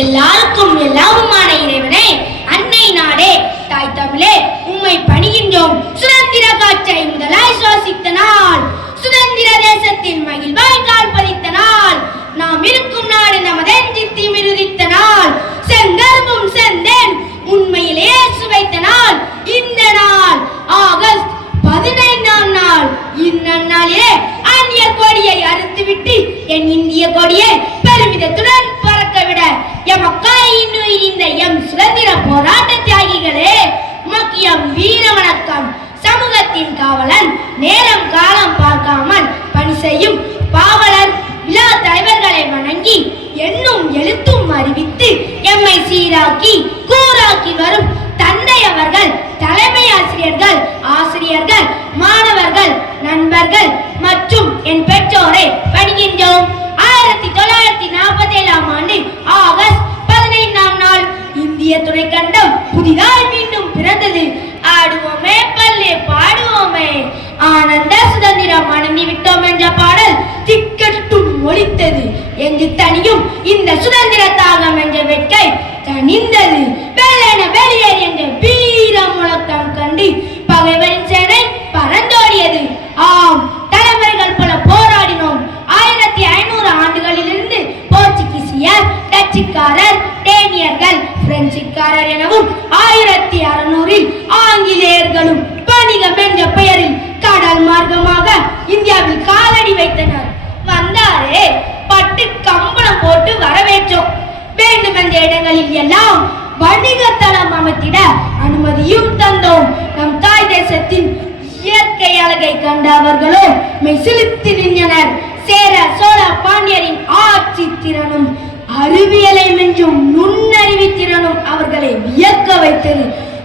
எல்லாருக்கும் எல்லாவுமான இறைவனே அன்னை நாடே தாய் தமிழே உம்மை பணிகின்றோம். சுதந்திர காற்றை முதலாய் சுவாசித்த நாள் சுதந்திர தேசத்தில் மகிழ்வாய் கால் பதித்த நாள் நாம் இருக்கும் நாடு நமதெஞ்சித்தி மிருதித்த நாள். செங்கர்பும் செந்தேன் ஆசிரியர்கள் ஆசிரியர்கள் மாணவர்கள் நண்பர்கள் மற்றும் என் பெற்றோரை பணிகின்றோம் ஆயிரத்தி தொள்ளாயிரத்தி நாற்பத்தி ஏழாம் ஆண்டு ஆகஸ்ட் பதினைந்தாம் நாள் இந்திய துணைக்கண்டம் புதிதாய் மீண்டும் பிறந்தது. ஆடுவோமே பல்லே பாடுவோமே. ஆனந்த சுதந்திரம் அணங்கி விட்டோம் என்ற பாடல் திக்கட்டும் ஒழித்தது எங்கு தனியும் இந்த சுதந்திர தாகம் என்ற வெட்கை தனிந்தது வெள்ளென வெளியேறி என்ற வீர முழக்கம் பிரெஞ்சுக்காரர் எனவும் ஆயிரத்தி அறுநூறில் ஆங்கிலேயர்களும் பணிகம் என்ற பெயரில் கடல் மார்க்கமாக இந்தியாவில் காலடி வைத்தனர். வந்தாரே பட்டு கம்பளம் போட்டு வரவேற்றோம். வேண்டுமென்ற இடங்களில் எல்லாம் வணிக தளம் அமைத்திட அனுமதியும் தந்தோம். நம் தாய் தேசத்தின் இயற்கை அழகை கண்ட அவர்களோ மெசிலித்து நின்றனர். சேர சோழ பாண்டியரின் ஆட்சி திறனும் அறிவியலை மிஞ்சும் நுண்ணறிவு திறனும் அவர்களை வியக்க வைத்தது.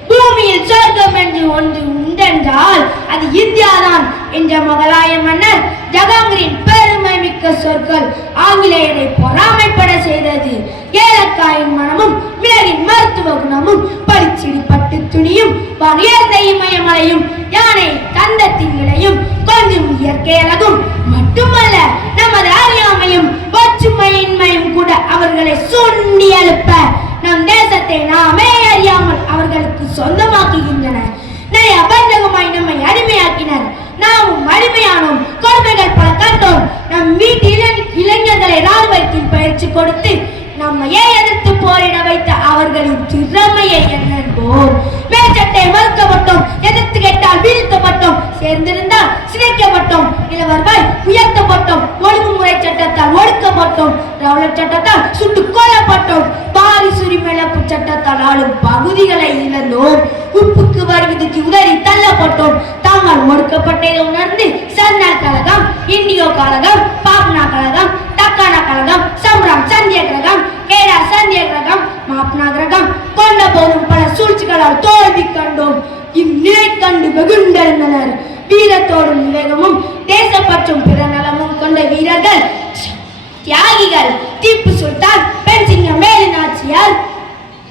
பூமியில் சொர்க்கம் என்று ஒன்று உண்டென்றால் அது இந்தியாதான் என்ற மகளாய மன்னர் ஜகாங்கரின் பெருமை மிக்க சொற்கள் ஆங்கிலேயரை பொறாமைப்பட செய்தது. ஏலக்காயின் மனமும் மிளகின் மருத்துவ குணமும் பளிச்சிடி பட்டு துணியும் உயர்ந்த தெய்மயமலையும் யானை தந்தத்தின் விலையும் சொந்தமாக்குகின்றன நம்மை அபண்டகமாய் நம்மை அடிமையாக்கினர். நாமும் அடிமையானோம். கொடுமைகள் பல கண்டோம். நம் வீட்டு இளைஞர்களை ராணுவத்தில் பயிற்சி கொடுத்து நம்மையே எதிர்த்து போரிட வைத்த அவர்களின் திறமையை எண்ணன்போம் மேச்சட்டை மறுக்கப்பட்டோம் எதிர்த்து கேட்டால் வீழ்த்தப்பட்டோம் சேர்ந்திருந்தால் சிதைக்கப்பட்டோம் இளவர்கள் உயர்த்தப்பட்டோம் ஒழுங்குமுறை சட்டத்தால் ஒடுக்கப்பட்டோம் ரவுலட் சட்டத்தால் சுட்டுக் கொல்லப்பட்டோம். பாரிசு உரிமையிழப்பு சட்டத்தால் ஆளும் பகுதிகளை உப்புக்கு வருவதுக்கு உதறி தள்ளப்பட்டோம் தாங்கள் ஒடுக்கப்பட்டதை உணர்ந்து சன்னா கழகம் இண்டியோ கழகம் பாப்னா கழகம் தக்கானா கழகம் சம்ராம் சந்திய கழகம் கேடா சந்தியகிரகம் மாப்னா கிரகம் கொண்ட போதும் பல சூழ்ச்சிகளால் தோல்வி கண்டோம். இந்நிலை கண்டு வெகுண்டிருந்தனர் வீரத்தோடும் விவேகமும் தேசப்பற்றும் பிற நலமும் கொண்ட வீரர்கள். தியாகிகள். திப்பு சுல்தான் பென்சிங்க மேலினாச்சியார்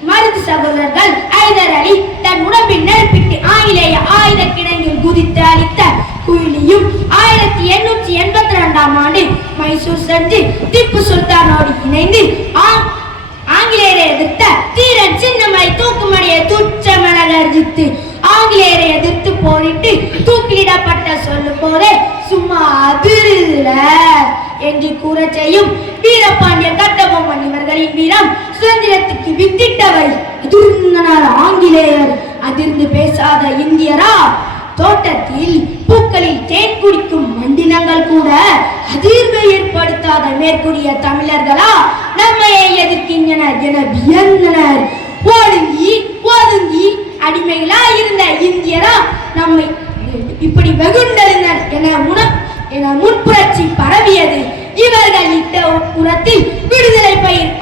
மருது சகோதரர்கள் ஐதர் அலி தன் உடம்பில் நெருப்பிட்டு ஆங்கிலேய ஆயுத கிடங்கில் குதித்து அளித்த குயிலியும் ஆயிரத்தி எண்ணூற்றி எண்பத்தி ரெண்டாம் ஆண்டு மைசூர் சென்று திப்பு சுல்தானோடு இணைந்து ஆ- ஆங்கிலேயரை எதிர்த்த தீரன் சின்னமலை தூக்குமணியை துச்சமென கர்ஜித்து ஆங்கிலேயரை எதிர்த்து போரிட்டு தூக்கிலிடப்பட்ட சொல்லும் போதே சும்மா அதிரல என்று கூற செய்யும் வீரபாண்டிய கட்டபொம்மன் இவர்களின் வீரம் சுதந்திரத்துக்கு வித்திட்டவர். அதிர்ந்தனர் ஆங்கிலேயர். அதிர்ந்து பேசாத இந்தியரா தோட்டத்தில் பூக்களில் தேன் குடிக்கும் மண்டினங்கள் கூட அதிர்வை ஏற்படுத்தாத மேற்கூடிய தமிழர்களா நம்மையே எதிர்க்கின்றனர் என வியந்தனர். ஒடுங்கி ஒதுங்கி அடிமைகளா இருந்த இந்தியரா நம்மை இப்படி வெகுண்டறிஞர் என முன என முன்புரட்சி பரவியது. இவர்கள் இட்ட புறத்தில் விடுதலை பயிர்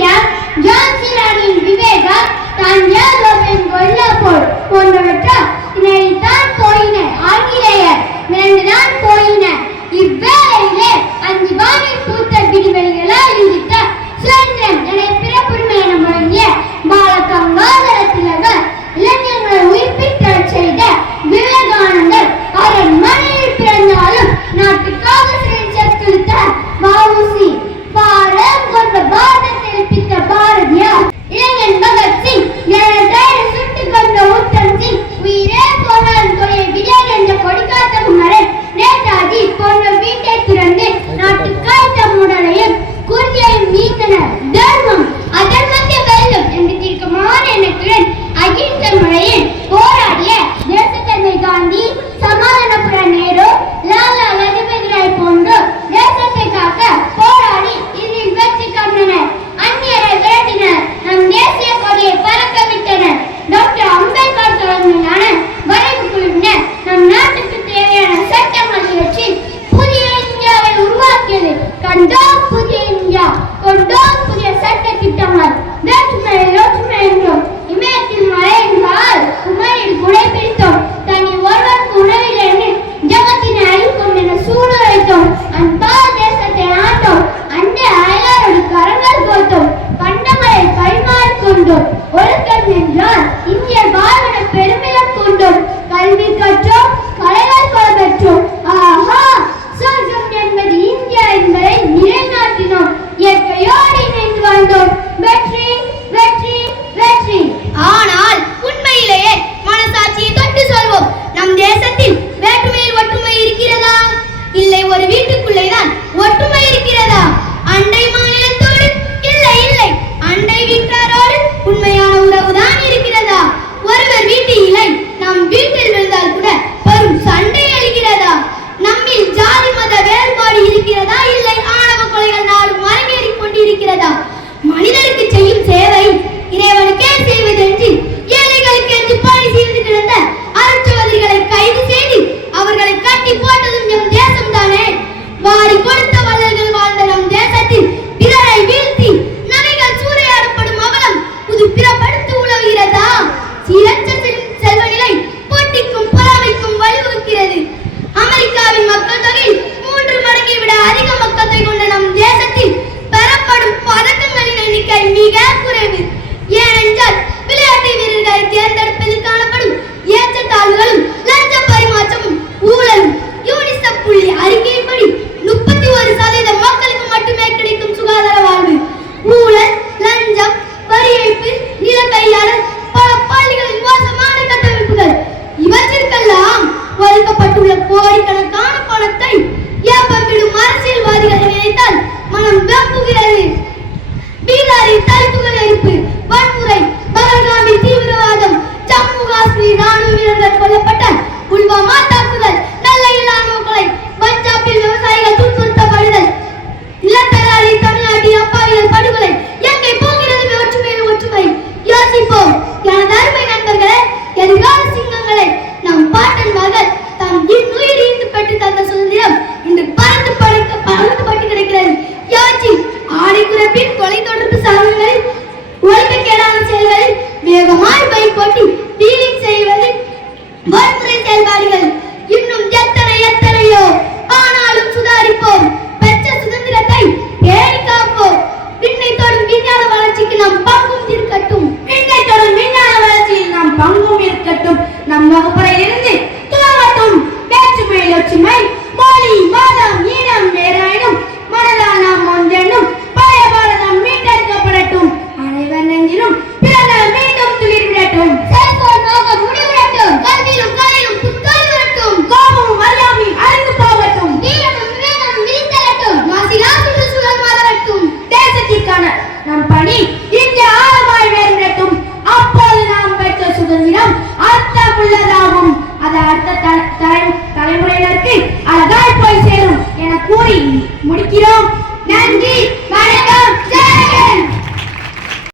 சாஹிப்பின் தந்திரம் விவேகம் தான் விவேகம் தஞ்சாவூரின் கொல்லப்போர் போன்றவற்றால் கண்டோம் புதிய இந்தியா கொண்டோம் புதிய சட்ட திட்டங்கள் வேற்றுமை வேற்றுமை என்றோம். இமயத்தில் மழை என்றால் உமையில் குடை பிடித்தோம். தனி ஒருவருக்கு உணவில் என்று ஜகத்தினை அழிக்கும் என சூடு வைத்தோம் அன்பா தேசத்தை ஆட்டோம் அண்டை அயலாரோடு கரங்கள் கோத்தோம் பண்டங்களை பரிமாறிக்கொண்டோம் ஒழுக்கம் என்றால் இந்திய வாழ்விட பெருமிதம் கொண்டோம். கல்வி கற்றோம் கலைகள் கொலை